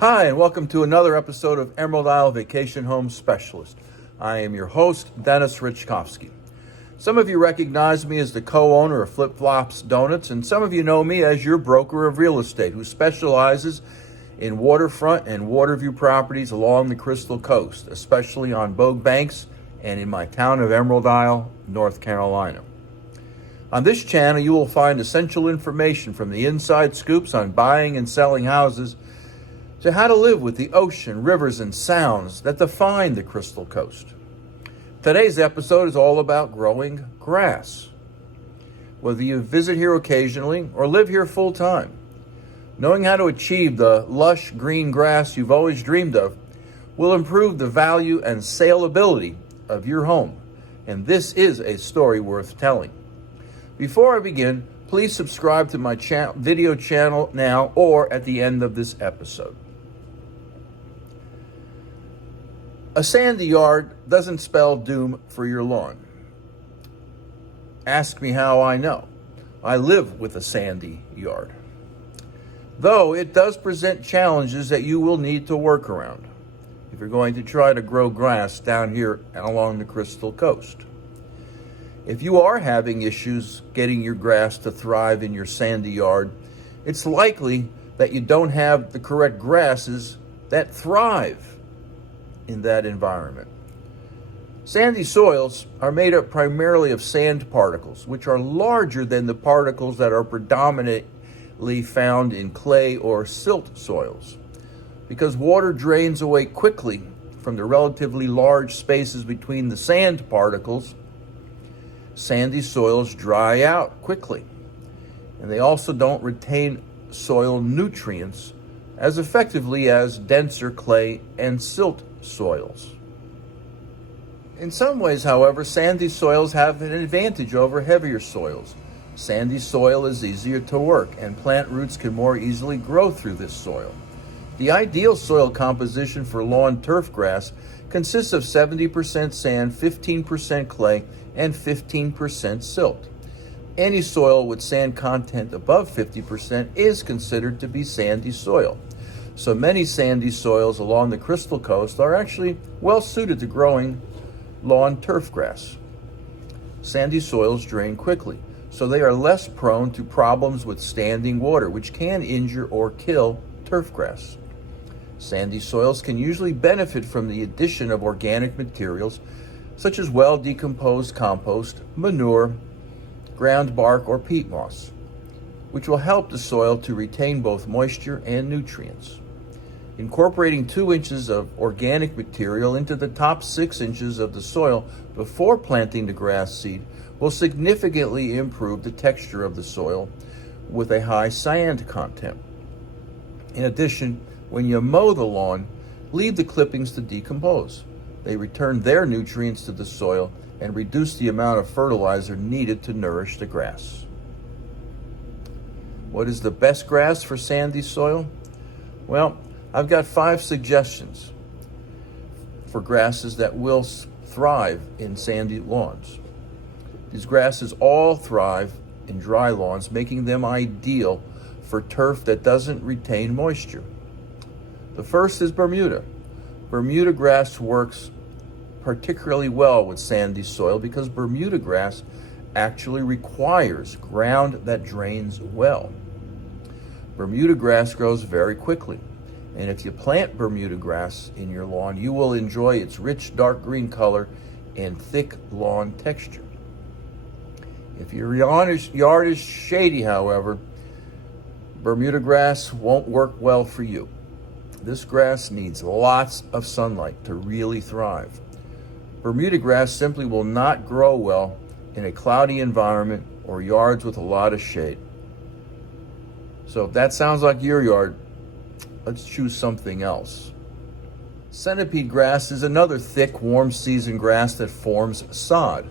Hi, and welcome to another episode of Emerald Isle Vacation Home Specialist. I am your host, Dennis Richkovsky. Some of you recognize me as the co-owner of Flip Flops Donuts, and some of you know me as your broker of real estate who specializes in waterfront and waterview properties along the Crystal Coast, especially on Bogue Banks and in my town of Emerald Isle, North Carolina. On this channel, you will find essential information from the inside scoops on buying and selling houses to how to live with the ocean, rivers, and sounds that define the Crystal Coast. Today's episode is all about growing grass. Whether you visit here occasionally or live here full time, knowing how to achieve the lush green grass you've always dreamed of will improve the value and saleability of your home. And this is a story worth telling. Before I begin, please subscribe to my video channel now or at the end of this episode. A sandy yard doesn't spell doom for your lawn. Ask me how I know. I live with a sandy yard. Though it does present challenges that you will need to work around if you're going to try to grow grass down here along the Crystal Coast. If you are having issues getting your grass to thrive in your sandy yard, it's likely that you don't have the correct grasses that thrive in that environment. Sandy soils are made up primarily of sand particles, which are larger than the particles that are predominantly found in clay or silt soils. Because water drains away quickly from the relatively large spaces between the sand particles, sandy soils dry out quickly, and they also don't retain soil nutrients as effectively as denser clay and silt soils. In some ways, however, sandy soils have an advantage over heavier soils. Sandy soil is easier to work, and plant roots can more easily grow through this soil. The ideal soil composition for lawn turf grass consists of 70% sand, 15% clay, and 15% silt. Any soil with sand content above 50% is considered to be sandy soil. So many sandy soils along the Crystal Coast are actually well suited to growing lawn turf grass. Sandy soils drain quickly, so they are less prone to problems with standing water, which can injure or kill turf grass. Sandy soils can usually benefit from the addition of organic materials such as well-decomposed compost, manure, ground bark, or peat moss, which will help the soil to retain both moisture and nutrients. Incorporating 2 inches of organic material into the top 6 inches of the soil before planting the grass seed will significantly improve the texture of the soil with a high sand content. In addition, when you mow the lawn, leave the clippings to decompose. They return their nutrients to the soil and reduce the amount of fertilizer needed to nourish the grass. What is the best grass for sandy soil? Well, I've got 5 suggestions for grasses that will thrive in sandy lawns. These grasses all thrive in dry lawns, making them ideal for turf that doesn't retain moisture. The first is Bermuda. Bermuda grass works particularly well with sandy soil because Bermuda grass actually requires ground that drains well. Bermuda grass grows very quickly, and if you plant Bermuda grass in your lawn, you will enjoy its rich dark green color and thick lawn texture. If your yard is shady, however, Bermuda grass won't work well for you. This grass needs lots of sunlight to really thrive. Bermuda grass simply will not grow well in a cloudy environment or yards with a lot of shade. So if that sounds like your yard, let's choose something else. Centipede grass is another thick, warm season grass that forms sod.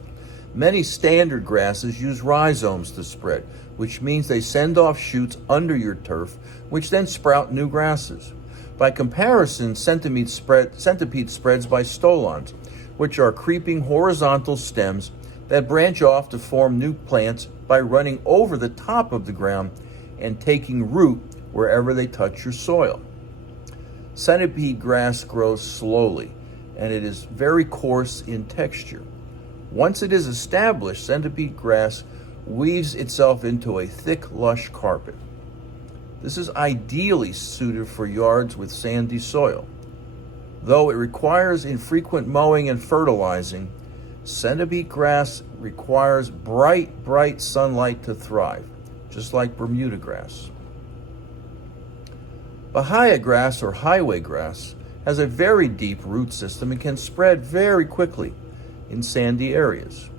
Many standard grasses use rhizomes to spread, which means they send off shoots under your turf, which then sprout new grasses. By comparison, centipede spreads by stolons, which are creeping horizontal stems that branch off to form new plants by running over the top of the ground and taking root wherever they touch your soil. Centipede grass grows slowly, and it is very coarse in texture. Once it is established, centipede grass weaves itself into a thick, lush carpet. This is ideally suited for yards with sandy soil. Though it requires infrequent mowing and fertilizing, centipede grass requires bright sunlight to thrive, just like Bermuda grass. Bahia grass, or highway grass, has a very deep root system and can spread very quickly in sandy areas.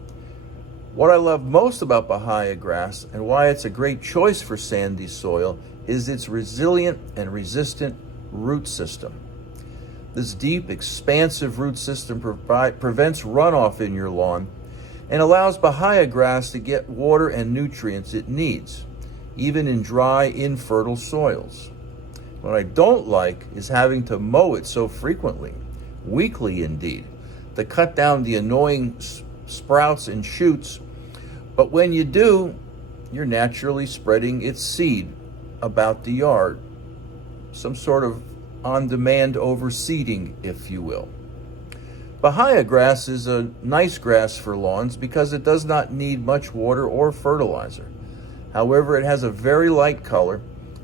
What I love most about Bahia grass and why it's a great choice for sandy soil is its resilient and resistant root system. This deep, expansive root system prevents runoff in your lawn and allows Bahia grass to get water and nutrients it needs, even in dry, infertile soils. What I don't like is having to mow it so frequently, weekly indeed, to cut down the annoying sprouts and shoots. But when you do, you're naturally spreading its seed about the yard, some sort of on-demand overseeding, if you will. Bahia grass is a nice grass for lawns because it does not need much water or fertilizer. However, it has a very light color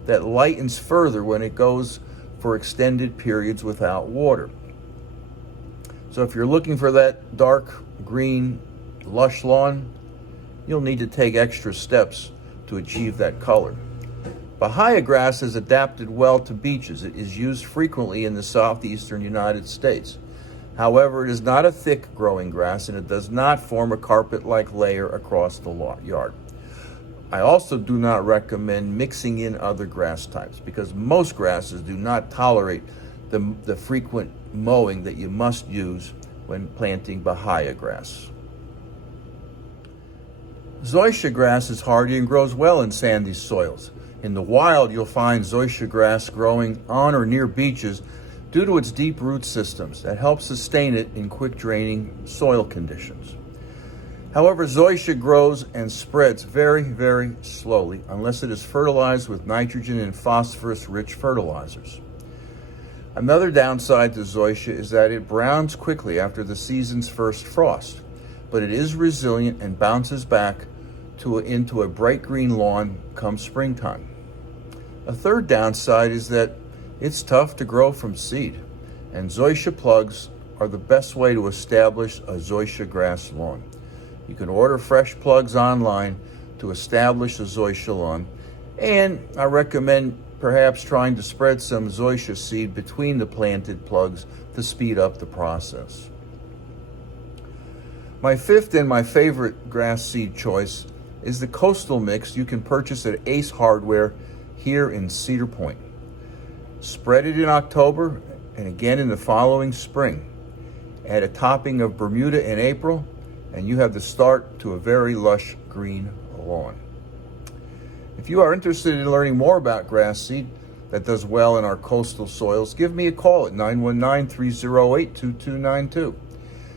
that lightens further when it goes for extended periods without water. So if you're looking for that dark green, lush lawn, you'll need to take extra steps to achieve that color. Bahia grass is adapted well to beaches. It is used frequently in the southeastern United States. However, it is not a thick growing grass and it does not form a carpet-like layer across the yard. I also do not recommend mixing in other grass types because most grasses do not tolerate the frequent mowing that you must use when planting Bahia grass. Zoysia grass is hardy and grows well in sandy soils. In the wild, you'll find zoysia grass growing on or near beaches due to its deep root systems that help sustain it in quick draining soil conditions. However, zoysia grows and spreads very slowly unless it is fertilized with nitrogen and phosphorus-rich fertilizers. Another downside to zoysia is that it browns quickly after the season's first frost, but it is resilient and bounces back into a bright green lawn come springtime. A third downside is that it's tough to grow from seed, and zoysia plugs are the best way to establish a zoysia grass lawn. You can order fresh plugs online to establish a zoysia lawn, and I recommend perhaps trying to spread some zoysia seed between the planted plugs to speed up the process. My fifth and my favorite grass seed choice is the coastal mix you can purchase at Ace Hardware here in Cedar Point. Spread it in October and again in the following spring. Add a topping of Bermuda in April, and you have the start to a very lush green lawn. If you are interested in learning more about grass seed that does well in our coastal soils, give me a call at 919-308-2292.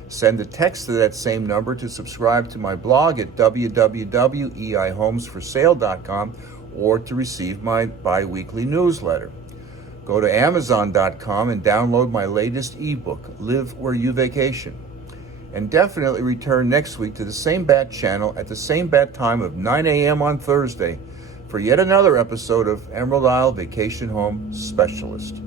Send a text to that same number to subscribe to my blog at www.eihomesforsale.com or to receive my bi-weekly newsletter. Go to Amazon.com and download my latest ebook, Live Where You Vacation. And definitely return next week to the same bat channel at the same bat time of 9 a.m. on Thursday for yet another episode of Emerald Isle Vacation Home Specialist.